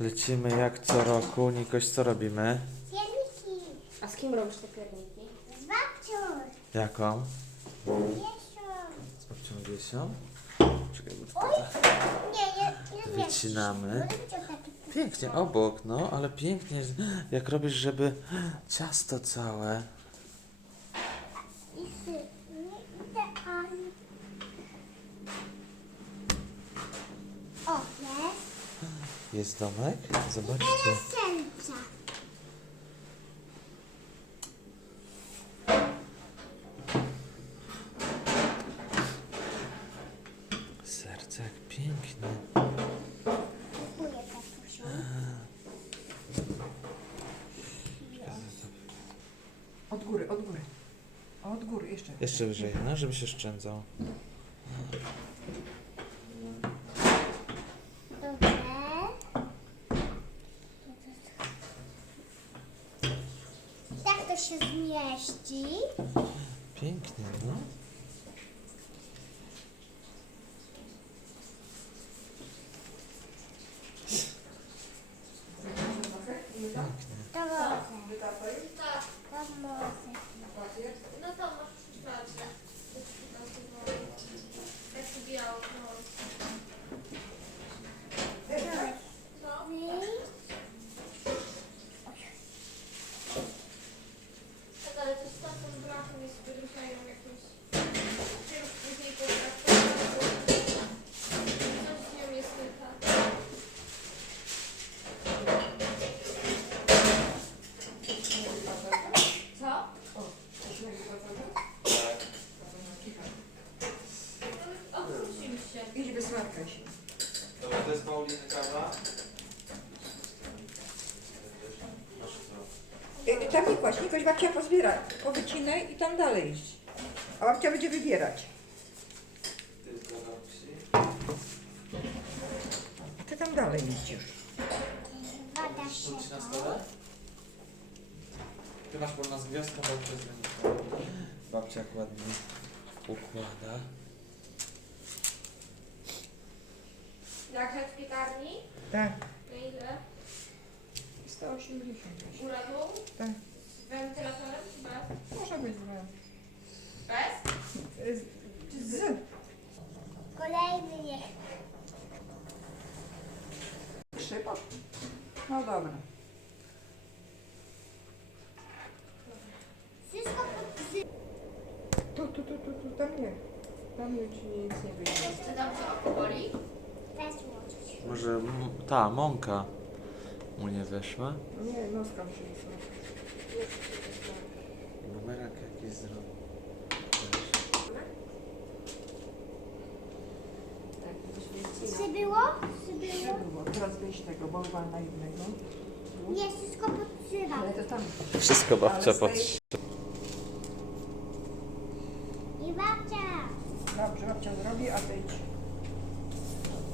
Lecimy jak co roku. Nikoś, co robimy? Pierniki. A z kim robisz te pierniki? Z babcią. Jaką? Piesio. Z babcią Wiesią? Czekaj, bo Oj. tutaj Nie, nie, nie Wycinamy. Pięknie, obok, no, ale pięknie. Jak robisz, żeby ciasto całe. I sy. Nie idealnie. O, jest. Jest domek? Zobaczcie. Serce jak piękne. Dziękuję, tatusiu. Od góry, od góry. Od góry, jeszcze. Jeszcze wyżej, no, żeby się szczędzał. ち Powycinaj i tam dalej iść. A babcia będzie wybierać. Ty tam dalej już. Woda Rzuć na się. stole. Ty masz polna z gwiazdką, babcia z gwiazdką. Babcia ładnie układa. W piekarni? Tak. Na ile? 180. Góra dół? Tak. Z wentylatorem? Może być dwa. Bez? Z. Z. Kolejny jest. Szybko. No dobra. Wszystko pod Tu, tu, tu, tu, tu, tam nie. Tam już ci nic nie wyjdzie. Czy dobrze oko boli? wezłożyć. Może m- ta mąka mu nie weszła? Nie, noska musi być. Numerak jakiś zrobił. Przybyło? Przybyło? Było. Teraz wyjść tego bałwana jednego. Nie, wszystko podsywa. Ale to tam. Wszystko babcia patrzy. I babcia. Dobrze, babcia zrobi, a ty idź.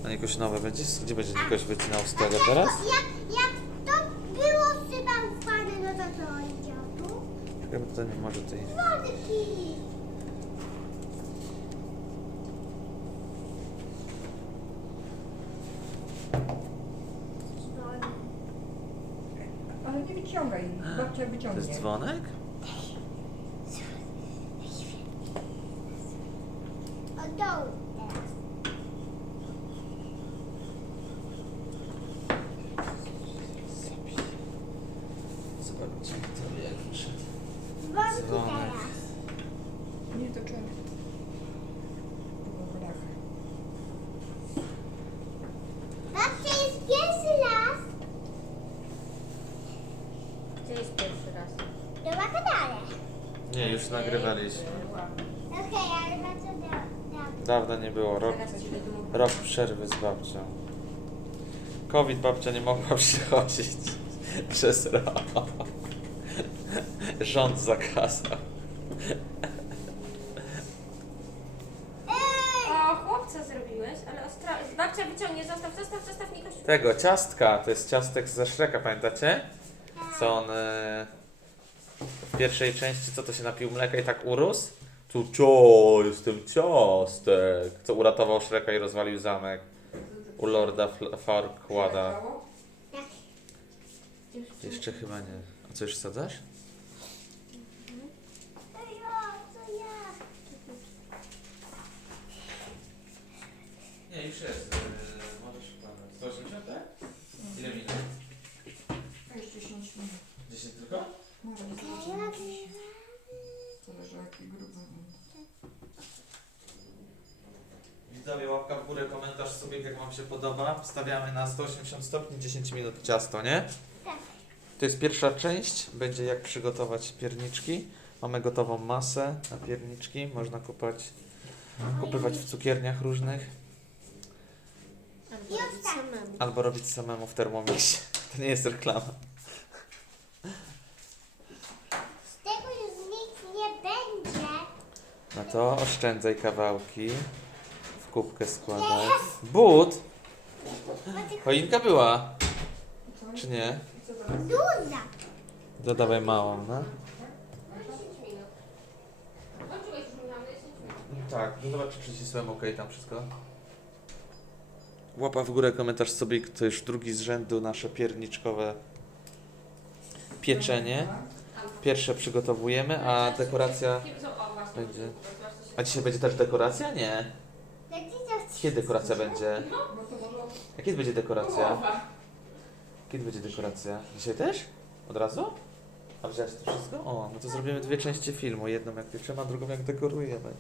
A Nikoś nowe będzie? Gdzie będzie Nikoś wycinał z tego Babcia, teraz? Jak, jak to było sypał no to co idzie tu? Czekaj, bo to nie może. Wodki. Ale nie wyciągaj. Babcia To wyciągnie. jest dzwonek? Od dołu teraz. Zobaczcie, to jak wyszedł. Dzwonek. Nie, to blachę. Babcia jest pierwszy raz. Gdzie jest pierwszy raz? Do Makadale. Nie, już nagrywaliśmy. Okej, ale da. Dawno nie było, rok, rok przerwy z babcią. COVID babcia nie mogła przychodzić przez rok. Rząd zakazał. O, chłopca zrobiłeś, ale ostra... Babcia wyciągnie, zostaw, zostaw, zostaw, Nikoś. Tego, ciastka, to jest ciastek ze Szreka, pamiętacie? Co on e, w pierwszej części, co to się napił mleka i tak urósł? Tu cio, jestem ciastek. Co uratował Szreka i rozwalił zamek u Lorda Fl- Farquada. Dziewczyny. Jeszcze chyba nie. A co już wsadzasz? Nie, już jest. możesz pan. 180, tak? Ile minut? Jeszcze 10 minut. 10 tylko? Może nie zobaczymy. Zależy jaki gruby. Widzowie, łapka w górę, komentarz sobie jak wam się podoba. Wstawiamy na 180 stopni 10 minut ciasto, nie? To jest pierwsza część, będzie jak przygotować pierniczki. Mamy gotową masę na pierniczki, można kupać, kupywać w cukierniach różnych, Albo robić samemu. albo robić samemu w Thermomixie. To nie jest reklama. Z tego już nic nie będzie. No to oszczędzaj kawałki, w kubkę składaj. But! Choinka była, czy nie? Duża. Dodawaj małą, no. 10 minut. Dlaczego już minęło 10 minut? Tak, no zobacz czy przycisnąłem OK tam wszystko. Łapa w górę, komentarz sobie, to już drugi z rzędu nasze pierniczkowe pieczenie. Pierwsze przygotowujemy, a dekoracja... Będzie. A dzisiaj będzie też dekoracja? Nie. Kiedy dekoracja będzie? No A kiedy będzie dekoracja? Kiedy będzie dekoracja? Dzisiaj też? Od razu? A wziąłeś to wszystko? O, no to zrobimy dwie części filmu. Jedną jak pieczemy, a drugą jak dekorujemy.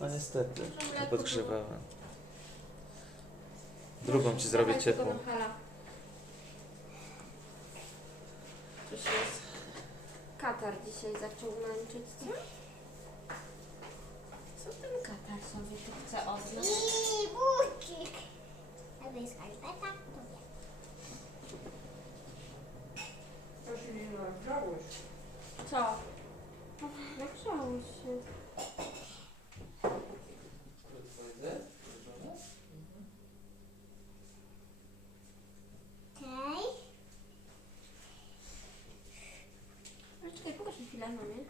No niestety, nie podgrzewałem. Drugą ci zrobię ciepłą. Jest. Katar dzisiaj zaczął męczyć. Co? Katar sobie tu chce od nas? I bucik. A wy skarpeta? To nie. To się nie nagrałeś. Co? Nagrzało się. Okej. Ale czekaj, pokaż mi chwilę, mamie.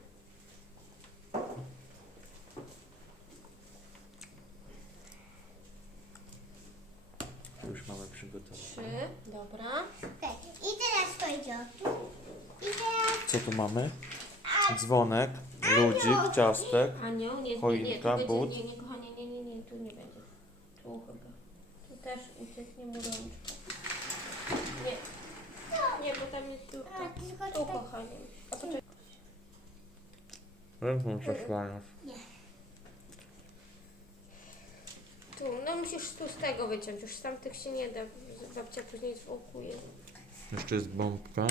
Przygotowane. Trzy, dobra. Okej. I teraz to idzie o tu. I teraz... Co tu mamy? Dzwonek, ludzik, ciastek. Anioł, nie, nie, nie, Choinka, tu but. będzie, nie, nie, kochanie, nie, nie, nie, tu nie będzie. Tu chyba. Tu też ucieknie mu rączka. Nie. Nie, bo tam jest dziurka. A, tylko Tu, tutaj. kochanie. A poczekaj. Ręką przesłaniasz. Tu, no musisz tu z tego wyciąć, już z tamtych się nie da. Babcia później zwłokuje. Jeszcze jest bombka.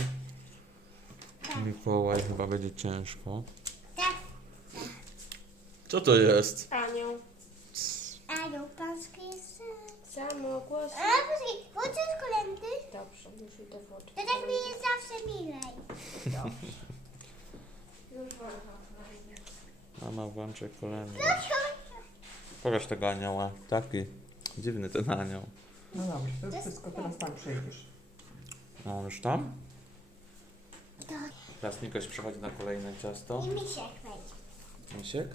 Mikołaj chyba będzie ciężko. Tak. Co to jest? Anioł. Anioł pański jest... Samogłos. A, poczekaj. Włączysz kolendy? Dobrze, muszę to włączyć. To tak mi jest zawsze milej. Już wolno. Mama włączy kolędę. Pokaż tego anioła. Taki dziwny ten anioł. No dobrze, to jest wszystko, teraz tam przejdziesz. On już tam? Tak. Teraz Nikoś przechodzi na kolejne ciasto. I misiek będzie. Misiek?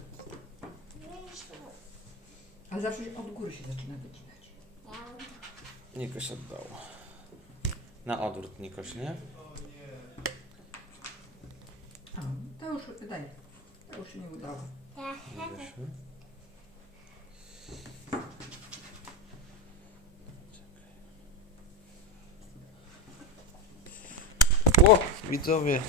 Ale zawsze od góry się zaczyna wycinać. Nikoś oddał. Na odwrót Nikoś, nie? A, to już, daj. To już się nie udało. Tak. Weźmy. O, widzowie.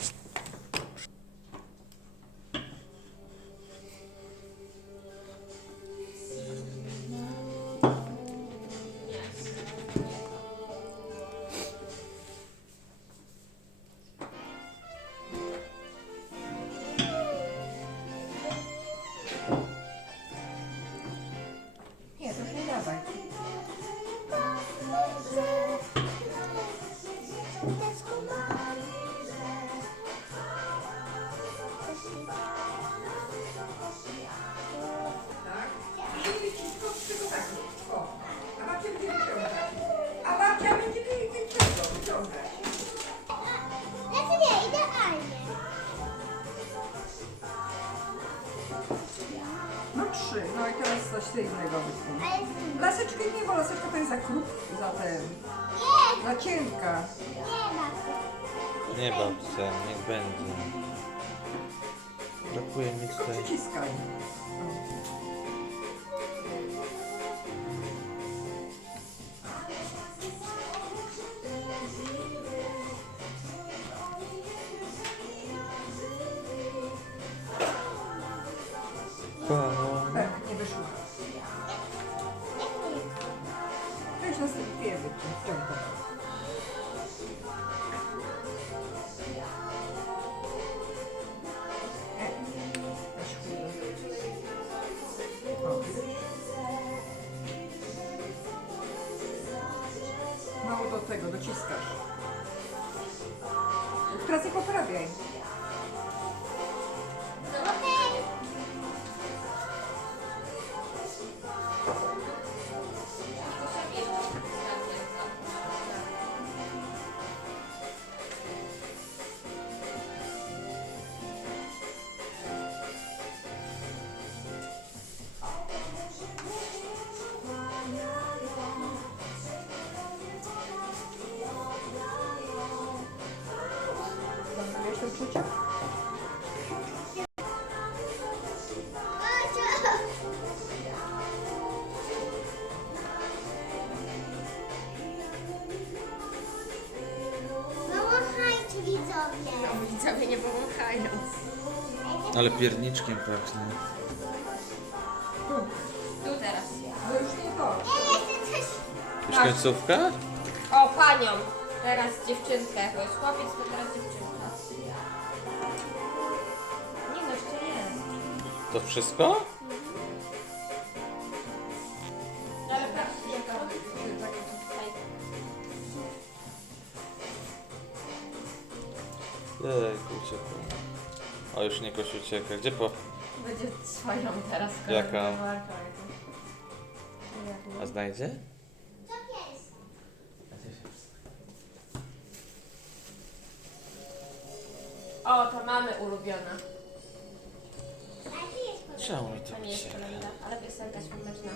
A jest... Laseczkę nie, bo laseczka to jest za krót, za ten, Nie! za cienka. Nie ma. Nie babcia, niech będzie. Brakuje mi Tylko tutaj. przyciskaj. O. tego, dociskasz. Teraz nie poprawiaj. Widzowie. Nie pomagają. Ale pierniczkiem pachnie. Tu, teraz. bo już nie coś... Już końcówka? O, panią. Teraz dziewczynkę. Bo jest chłopiec, to teraz dziewczynka. Nie no, jeszcze jest. To wszystko? Jejku, uciekło. O, już nie koś ucieka. Gdzie po... Będzie swoją teraz. Jaka? kolejną walką jakąś. A znajdzie? O, to mamy ulubiona. Czemu mi to To nie jest ucieka? kolenda, ale piosenka świąteczna.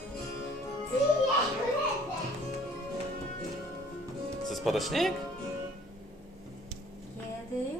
Co, spada śnieg? Kiedy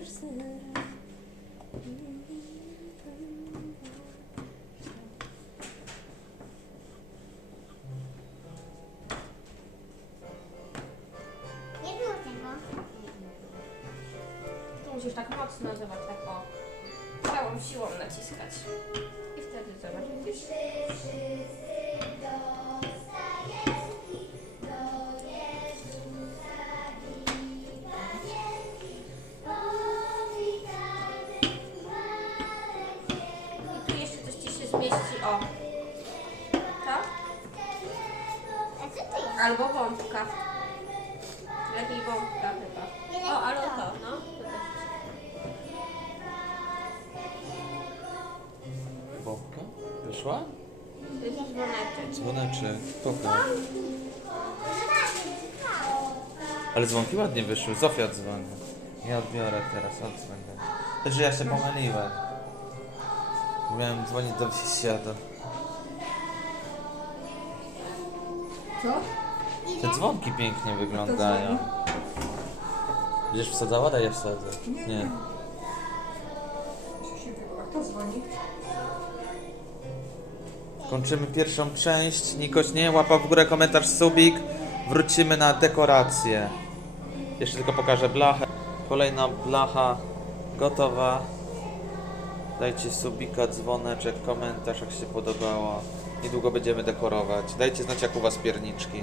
Wyszła? To jest dzwoneczek. Dzwoneczek. Pokaż. Ale dzwonki ładnie wyszły. Zofia dzwoni. Ja odbiorę teraz, odzwonię. Że ja się pomyliłem. Miałem dzwonić do sąsiada. Co? Te dzwonki pięknie wyglądają. Będziesz wsadzała? Daj ja wsadzę. Nie, kto dzwoni? Kończymy pierwszą część. Nikoś nie, łapa w górę, komentarz, subik. Wrócimy na dekorację. Jeszcze tylko pokażę blachę. Kolejna blacha gotowa. Dajcie subika, dzwoneczek, komentarz jak się podobało. Niedługo będziemy dekorować. Dajcie znać jak u was pierniczki.